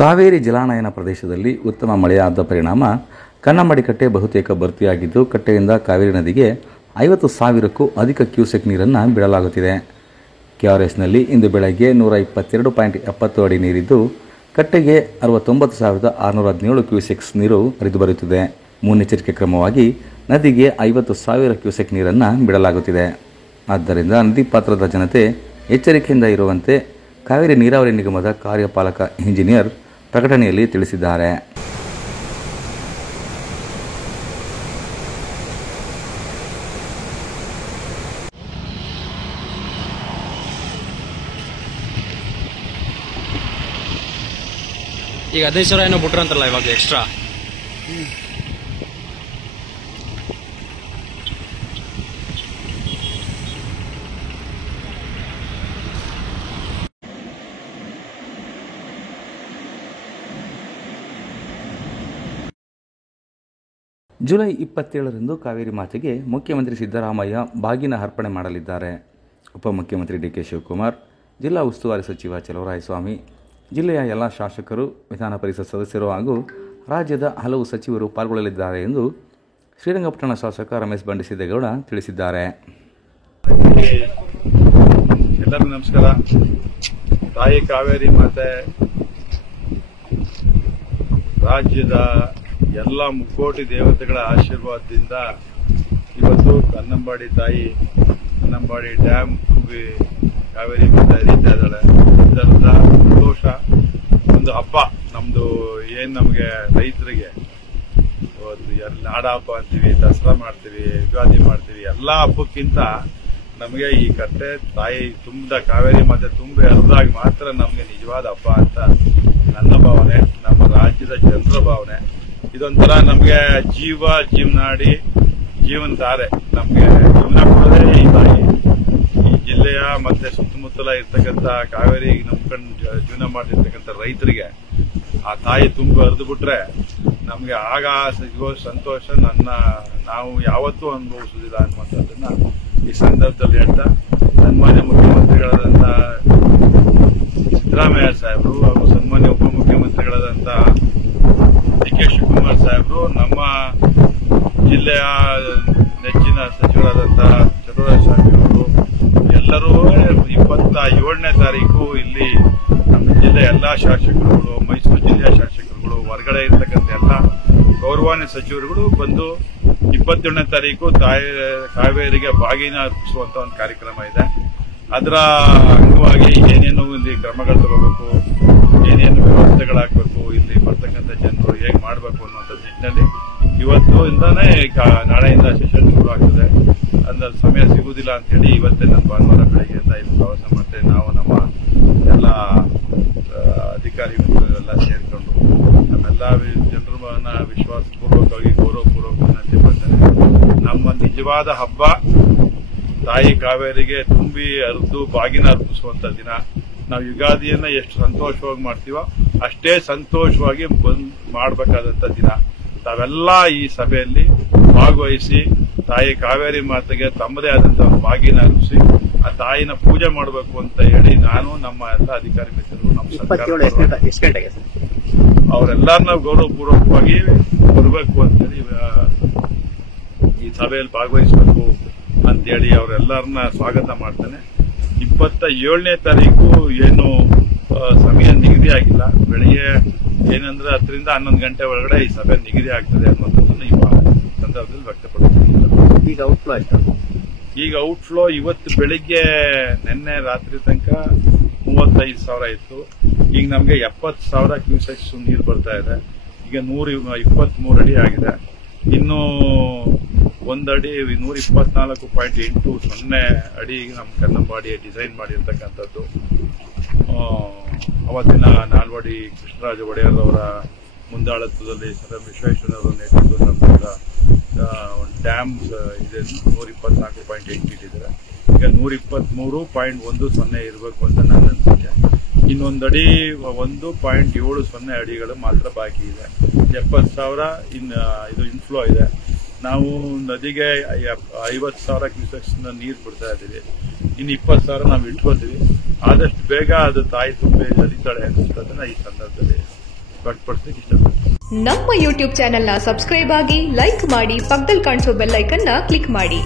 ಕಾವೇರಿ ಜಲಾನಯನ ಪ್ರದೇಶದಲ್ಲಿ ಉತ್ತಮ ಮಳೆಯಾದ ಪರಿಣಾಮ ಕನ್ನಂಬಾಡಿ ಕಟ್ಟೆ ಬಹುತೇಕ ಭರ್ತಿಯಾಗಿದ್ದು, ಕಟ್ಟೆಯಿಂದ ಕಾವೇರಿ ನದಿಗೆ 50,000ಕ್ಕೂ ಅಧಿಕ ಕ್ಯೂಸೆಕ್ ನೀರನ್ನು ಬಿಡಲಾಗುತ್ತಿದೆ. ಕೆಆರ್ಎಸ್ನಲ್ಲಿ ಇಂದು ಬೆಳಗ್ಗೆ 122.70 ಅಡಿ ನೀರಿದ್ದು, ಕಟ್ಟೆಗೆ 69,617 ಕ್ಯೂಸೆಕ್ಸ್ ನೀರು ಹರಿದು ಬರುತ್ತಿದೆ. ಮುನ್ನೆಚ್ಚರಿಕೆ ಕ್ರಮವಾಗಿ ನದಿಗೆ 50,000 ಕ್ಯೂಸೆಕ್ ನೀರನ್ನು ಬಿಡಲಾಗುತ್ತಿದೆ. ಆದ್ದರಿಂದ ನದಿ ಪಾತ್ರದ ಜನತೆ ಎಚ್ಚರಿಕೆಯಿಂದ ಇರುವಂತೆ ಕಾವೇರಿ ನೀರಾವರಿ ನಿಗಮದ ಕಾರ್ಯಪಾಲಕ ಇಂಜಿನಿಯರ್ ಪ್ರಕಟಣೆಯಲ್ಲಿ ತಿಳಿಸಿದ್ದಾರೆ. ಈಗ 15,000 ಏನೋ ಬಿಟ್ರಂತಲ್ಲ ಇವಾಗ ಎಕ್ಸ್ಟ್ರಾ. ಜುಲೈ 27ರಂದು ಕಾವೇರಿ ಮಾತೆಗೆ ಮುಖ್ಯಮಂತ್ರಿ ಸಿದ್ದರಾಮಯ್ಯ ಬಾಗಿನ ಅರ್ಪಣೆ ಮಾಡಲಿದ್ದಾರೆ. ಉಪಮುಖ್ಯಮಂತ್ರಿ ಡಿಕೆ ಶಿವಕುಮಾರ್, ಜಿಲ್ಲಾ ಉಸ್ತುವಾರಿ ಸಚಿವ ಚಲುವರಾಯಸ್ವಾಮಿ, ಜಿಲ್ಲೆಯ ಎಲ್ಲ ಶಾಸಕರು, ವಿಧಾನ ಪರಿಷತ್ ಸದಸ್ಯರು ಹಾಗೂ ರಾಜ್ಯದ ಹಲವು ಸಚಿವರು ಪಾಲ್ಗೊಳ್ಳಲಿದ್ದಾರೆ ಎಂದು ಶ್ರೀರಂಗಪಟ್ಟಣ ಶಾಸಕ ರಮೇಶ್ ಬಂಡಿಸಿದ್ದೇಗೌಡ ತಿಳಿಸಿದ್ದಾರೆ. ಎಲ್ಲರಿಗೂ ನಮಸ್ಕಾರ. ತಾಯಿ ಕಾವೇರಿ ಮಾತೆ ರಾಜ್ಯದ ಎಲ್ಲ ಮುಕ್ಕೋಟಿ ದೇವತೆಗಳ ಆಶೀರ್ವಾದದಿಂದ ಇವತ್ತು ಕನ್ನಂಬಾಡಿ ತಾಯಿ, ಕನ್ನಂಬಾಡಿ ಡ್ಯಾಮ್ ತುಂಬಿ ಕಾವೇರಿ ಮಾತೆ ಹರಿತಾ ಇದ್ದಾಳೆ. ಇದರಿಂದ ಸಂತೋಷ, ಒಂದು ಹಬ್ಬ ನಮ್ದು. ಏನ್ ನಮಗೆ ರೈತರಿಗೆ ನಾಡ ಹಬ್ಬ ಅಂತೀವಿ, ದಸರಾ ಮಾಡ್ತೀವಿ, ಯುಗಾದಿ ಮಾಡ್ತೀವಿ, ಎಲ್ಲಾ ಹಬ್ಬಕ್ಕಿಂತ ನಮಗೆ ಈ ಕಟ್ಟೆ ತಾಯಿ ತುಂಬದ ಕಾವೇರಿ ಮಾತೆ ತುಂಬಿ ಹರಿದಾಗ ಮಾತ್ರ ನಮ್ಗೆ ನಿಜವಾದ ಹಬ್ಬ ಅಂತ ನನ್ನ ಭಾವನೆ, ನಮ್ಮ ರಾಜ್ಯದ ಜನರ ಭಾವನೆ. ಇದೊಂಥರ ನಮ್ಗೆ ಜೀವನಾಡಿ, ಜೀವನ ಧಾರೆ, ನಮ್ಗೆ ಜೀವನ ಕೊಡೋದೇ ಈ ತಾಯಿ. ಈ ಜಿಲ್ಲೆಯ ಮತ್ತೆ ಸುತ್ತಮುತ್ತಲ ಇರ್ತಕ್ಕಂಥ ಕಾವೇರಿ ನಂಬ್ಕೊಂಡು ಜೀವನ ಮಾಡ್ತಿರ್ತಕ್ಕಂಥ ರೈತರಿಗೆ ಆ ತಾಯಿ ತುಂಬ ಹರಿದು ಬಿಟ್ರೆ ನಮ್ಗೆ ಆಗ ಸಿಗೋ ಸಂತೋಷ ನಾವು ಯಾವತ್ತೂ ಅನುಭವಿಸುವುದಿಲ್ಲ ಅನ್ನುವಂಥದ್ದನ್ನ ಈ ಸಂದರ್ಭದಲ್ಲಿ ಹೇಳ್ತಾ, ಸನ್ಮಾನ್ಯ ಮುಖ್ಯಮಂತ್ರಿಗಳಾದಂಥ ಸಿದ್ದರಾಮಯ್ಯ ಸಾಹೇಬರು ಹಾಗೂ ಸನ್ಮಾನ್ಯ ಉಪಮುಖ್ಯಮಂತ್ರಿಗಳಾದಂಥ ಡಿಕೆ ಶಿವಕುಮಾರ್ ಸಾಹೇಬರು, ನಮ್ಮ ಜಿಲ್ಲೆಯ ನೆಚ್ಚಿನ ಸಚಿವರಾದಂಥ ಚಲುವರಾಯಸ್ವಾಮಿ ಅವರು ಎಲ್ಲರೂ 27ನೇ ತಾರೀಕು ಇಲ್ಲಿ ನಮ್ಮ ಜಿಲ್ಲೆಯ ಎಲ್ಲಾ ಶಾಸಕರುಗಳು, ಮೈಸೂರು ಜಿಲ್ಲೆಯ ಶಾಸಕರುಗಳು, ಹೊರಗಡೆ ಇರ್ತಕ್ಕಂಥ ಎಲ್ಲ ಗೌರವಾನ್ವಿತ ಸಚಿವರುಗಳು ಬಂದು 27ನೇ ತಾರೀಕು ಕಾವೇರಿಗೆ ಬಾಗಿನ ಅರ್ಪಿಸುವಂತ ಒಂದು ಕಾರ್ಯಕ್ರಮ ಇದೆ. ಅದರ ಅಂಗವಾಗಿ ಏನೇನು ಇಲ್ಲಿ ಕ್ರಮಗಳು ತಗೋಬೇಕು, ಏನೇನು ವ್ಯವಸ್ಥೆಗಳಾಗಬೇಕು, ಇಲ್ಲಿ ಬರ್ತಕ್ಕಂಥ ಜನರು ಹೇಗೆ ಮಾಡಬೇಕು ಅನ್ನುವಂಥ ನಿಟ್ಟಿನಲ್ಲಿ ಇವತ್ತಿಂದಾನೇ ನಾಳೆಯಿಂದ ಸೆಷನ್ ಶುರು ಆಗ್ತದೆ. ಅಂದ್ರೆ ಸಮಯ ಸಿಗುವುದಿಲ್ಲ ಅಂತ ಹೇಳಿ ಇವತ್ತೇ ನಮ್ಮ ಭಾನುವಾರ ಬೆಳಗ್ಗೆಯಿಂದ ಇಲ್ಲಿ ಪ್ರವಾಸ ಮಾಡ್ತೇವೆ. ನಾವು ನಮ್ಮ ಎಲ್ಲ ಅಧಿಕಾರಿಗಳೆಲ್ಲ ಸೇರಿಕೊಂಡು ನಮ್ಮೆಲ್ಲ ಜನರನ್ನ ವಿಶ್ವಾಸಪೂರ್ವಕವಾಗಿ ಗೌರವಪೂರ್ವಕ ಮಾಡ್ತೇನೆ. ನಮ್ಮ ನಿಜವಾದ ಹಬ್ಬ ತಾಯಿ ಕಾವೇರಿಗೆ ತುಂಬಿ ಹರಿದು ಬಾಗಿನ ಅರ್ಪಿಸುವಂತ ದಿನ. ನಾವು ಯುಗಾದಿಯನ್ನ ಎಷ್ಟು ಸಂತೋಷವಾಗಿ ಮಾಡ್ತೀವೋ ಅಷ್ಟೇ ಸಂತೋಷವಾಗಿ ಮಾಡಬೇಕಾದಂತ ದಿನ. ತಾವೆಲ್ಲ ಈ ಸಭೆಯಲ್ಲಿ ಭಾಗವಹಿಸಿ ತಾಯಿ ಕಾವೇರಿ ಮಾತೆಗೆ ತಮ್ಮದೇ ಆದಂತಹ ಒಂದು ಬಾಗಿನ ಅರ್ಪಿಸಿ ಆ ತಾಯಿನ ಪೂಜೆ ಮಾಡಬೇಕು ಅಂತ ಹೇಳಿ ನಾನು, ನಮ್ಮ ಎಲ್ಲ ಅಧಿಕಾರಿ ಮಿತ್ರರು, ನಮ್ಮ ಸರ್ಕಾರ ಅವರೆಲ್ಲರನ್ನ ಗೌರವಪೂರ್ವಕವಾಗಿ ಬರಬೇಕು ಅಂತೇಳಿ ಈ ಸಭೆಯಲ್ಲಿ ಭಾಗವಹಿಸಬೇಕು ಅಂತೇಳಿ ಅವರೆಲ್ಲರನ್ನ ಸ್ವಾಗತ ಮಾಡ್ತಾನೆ. 27ನೇ ತಾರೀಕು ಏನು ಸಮಯ ನಿಗದಿ ಆಗಿಲ್ಲ, ಬೆಳಿಗ್ಗೆ ಏನಂದ್ರೆ 10ರಿಂದ 11 ಗಂಟೆ ಒಳಗಡೆ ಈ ಸಭೆ ನಿಗದಿ ಆಗ್ತದೆ ಅನ್ನುವಂಥದ್ದನ್ನು ಈ ಸಂದರ್ಭದಲ್ಲಿ ವ್ಯಕ್ತಪಡಿಸ್ತೀನಿ. ಈಗ ಔಟ್ಫ್ಲೋ ಇವತ್ತು ಬೆಳಿಗ್ಗೆ ನಿನ್ನೆ ರಾತ್ರಿ ತನಕ 35,000 ಇತ್ತು. ಈಗ ನಮ್ಗೆ 70,000 ಕ್ಯೂಸೆಕ್ಸ್ ನೀರು ಬರ್ತಾ ಇದೆ. ಈಗ 123 ಅಡಿ ಆಗಿದೆ. ಇನ್ನು ಒಂದಡಿ 124.80 ಅಡಿ ನಮ್ಮ ಕನ್ನಂಬಾಡಿ ಡಿಸೈನ್ ಮಾಡಿರ್ತಕ್ಕಂಥದ್ದು. ಅವತ್ತಿನ ನಾಲ್ವಡಿ ಕೃಷ್ಣರಾಜ ಒಡೆಯರ್ ಅವರ ಮುಂದಾಳತ್ವದಲ್ಲಿ ಸರ್ ವಿಶ್ವೇಶ್ವರಯ್ಯನವರ ನೇತೃತ್ವದ ಒಂದು ಡ್ಯಾಮ್ ಇದೆ. 124.8 ಫೀಟ್ ಇದೆ. ಈಗ 123.10 ಇರಬೇಕು ಅಂತ ನನ್ನ ಅನಿಸಿಕೆ. ಇನ್ನೊಂದಡಿ 1.70 ಅಡಿಗಳು ಮಾತ್ರ ಬಾಕಿ ಇದೆ. 70,000 ಇದು ಇನ್ಫ್ಲೋ ಇದೆ. ನಾವು ನದಿಗೆ 50,000 ಕ್ಯೂಸೆಕ್ಸ್ ನೀರು ಬಿಡ್ತಾ ಇದ್ದೀವಿ. ಇನ್ನು 20,000 ನಾವು ಇಟ್ಕೋತೀವಿ. ಆದಷ್ಟು ಬೇಗ ಅದು ತಾಯಿ ತುಂಬಿ ಹರಿತಾಳೆ ಅನ್ನೋದನ್ನ ಈ ಸಂದರ್ಭದಲ್ಲಿ ವ್ಯಕ್ತಪಡಿಸಲಿಕ್ಕೆ ಇಷ್ಟಪಡ್ತೀನಿ. ನಮ್ಮ ಯೂಟ್ಯೂಬ್ ಚಾನೆಲ್ನ ಸಬ್ಸ್ಕ್ರೈಬ್ ಆಗಿ, ಲೈಕ್ ಮಾಡಿ, ಪಕ್ಕದಲ್ಲಿ ಕಾಣಿಸೋ ಬೆಲ್ ಐಕನ್ನ ಕ್ಲಿಕ್ ಮಾಡಿ.